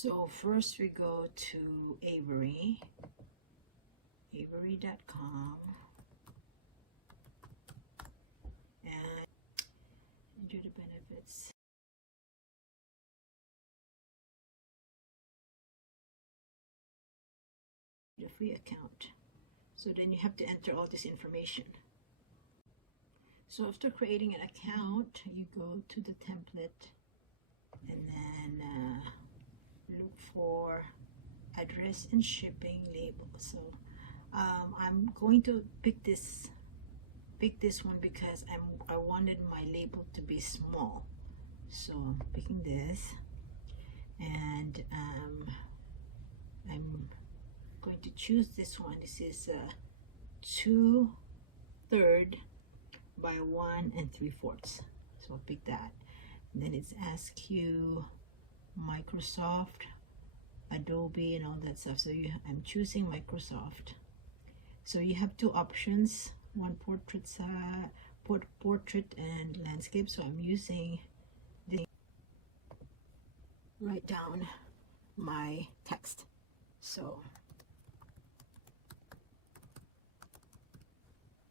So first we go to Avery.com, and enter the benefits. The free account. So then you have to enter all this information. So after creating an account, you go to the template and then look for address and shipping label. So I'm going to pick this one because I wanted my label to be small. So I'm picking this, and I'm going to choose this one. This is 2/3 by 1 3/4. So I'll pick that. And then it's ask you Microsoft, Adobe, and all that stuff. So I'm choosing Microsoft. So you have two options, one portrait and landscape. So I'm using this. Write down my text. So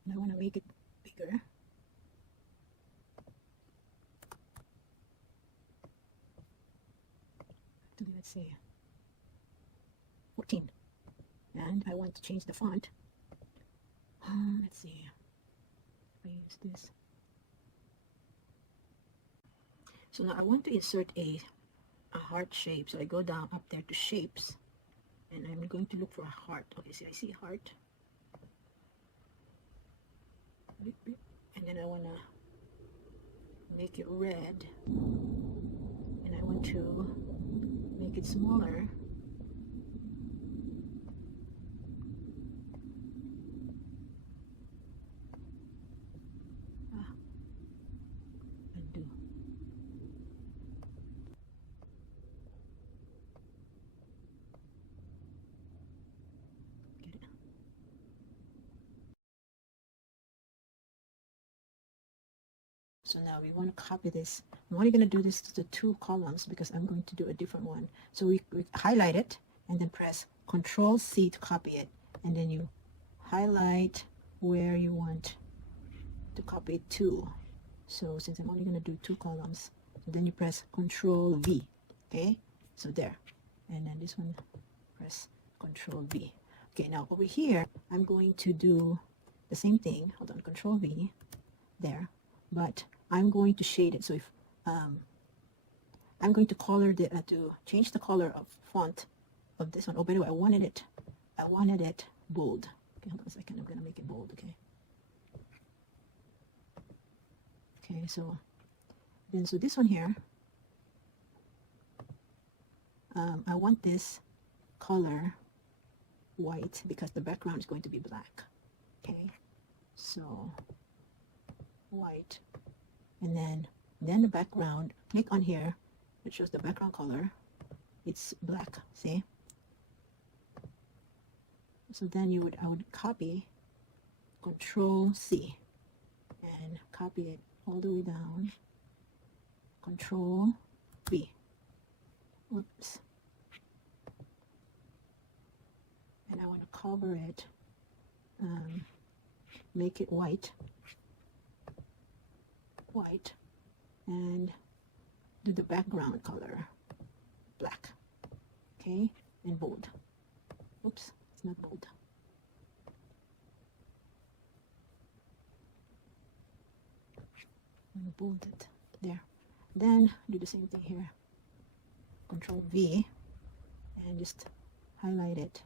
I want to make it bigger. Let's say 14, and I want to change the font. Let's see if I use this. So now I want to insert a heart shape, so I go down up there to shapes, and I'm going to look for a heart. Okay, see, I see heart, and then I want to make it red, and I want to make it smaller. Undo. Get it. So now we want to copy this. I'm only going to do this to the 2 columns because I'm going to do a different one. So we highlight it and then press Control-C to copy it, and then you highlight where you want to copy it to. So since I'm only going to do 2 columns, then you press Control-V. Okay, so there, and then this one press Control-V. Okay, now over here I'm going to do the same thing. Hold on, Control-V there, but I'm going to shade it. So if I'm going to color the to change the color of font of this one. Oh, by the way, I wanted it bold. Okay, hold on a second. I'm gonna make it bold. Okay, so this one here, I want this color white because the background is going to be black. Okay, so white, and then the background, click on here, it shows the background color, it's black, see? So then I would copy, Control-C, and copy it all the way down, Control-V, oops, and I want to cover it, make it white, and do the background color black. Okay, and bold. Oops, it's not bold. I'm gonna bold it there. Then do the same thing here. Control-V, and just highlight it.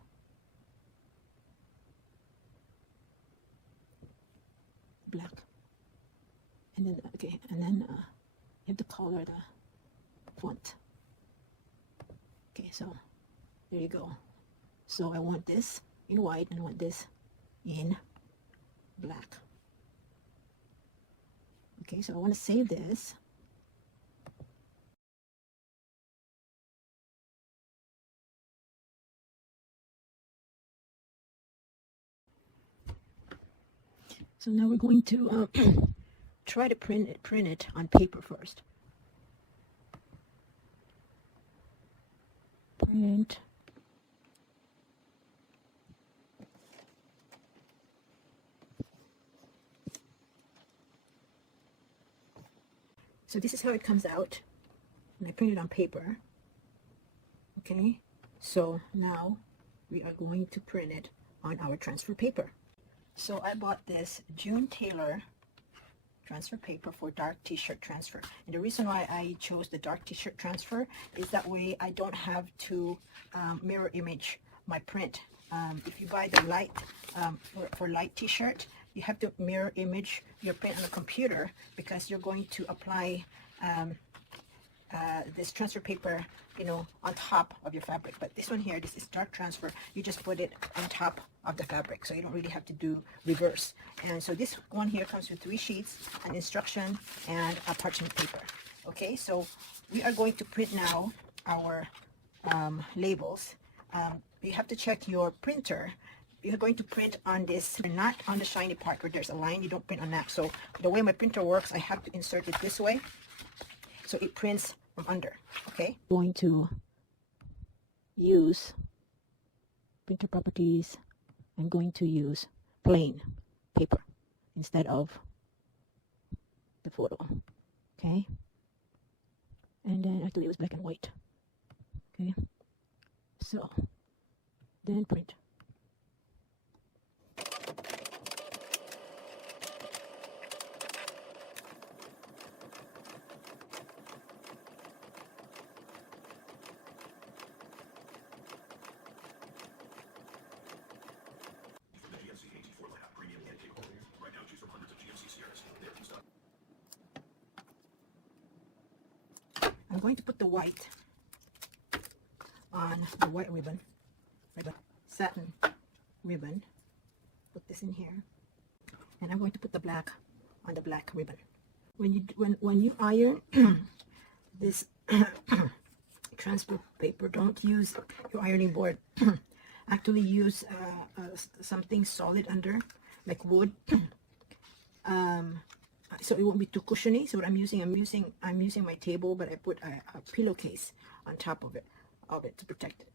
Black. And then, okay, and then you have to color the font. Okay, so there you go. So I want this in white and I want this in black. Okay, so I want to save this. So now we're going to try to print it on paper first. print. So this is how it comes out, and I print it on paper. Okay, so now we are going to print it on our transfer paper. So I bought this June Taylor transfer paper for dark t-shirt transfer, and the reason why I chose the dark t-shirt transfer is that way I don't have to mirror image my print. If you buy the light for light t-shirt, you have to mirror image your print on a computer, because you're going to apply this transfer paper, you know, on top of your fabric. But this one here, this is dark transfer, you just put it on top of the fabric, so you don't really have to do reverse. And so this one here comes with 3 sheets, an instruction, and a parchment paper. Okay, so we are going to print now our labels. You have to check your printer. You're going to print on this and not on the shiny part where there's a line. You don't print on that. So the way my printer works, I have to insert it this way, so it prints from under. Okay, going to use printer properties. I'm going to use plain paper instead of the photo. Okay, and then actually it was black and white. Okay, so then print. I'm going to put the white on the white ribbon, satin ribbon. Put this in here, and I'm going to put the black on the black ribbon. When you iron this transfer paper, don't use your ironing board. Actually use something solid under, like wood. So it won't be too cushiony. So what I'm using my table, but I put a pillowcase on top of it to protect it.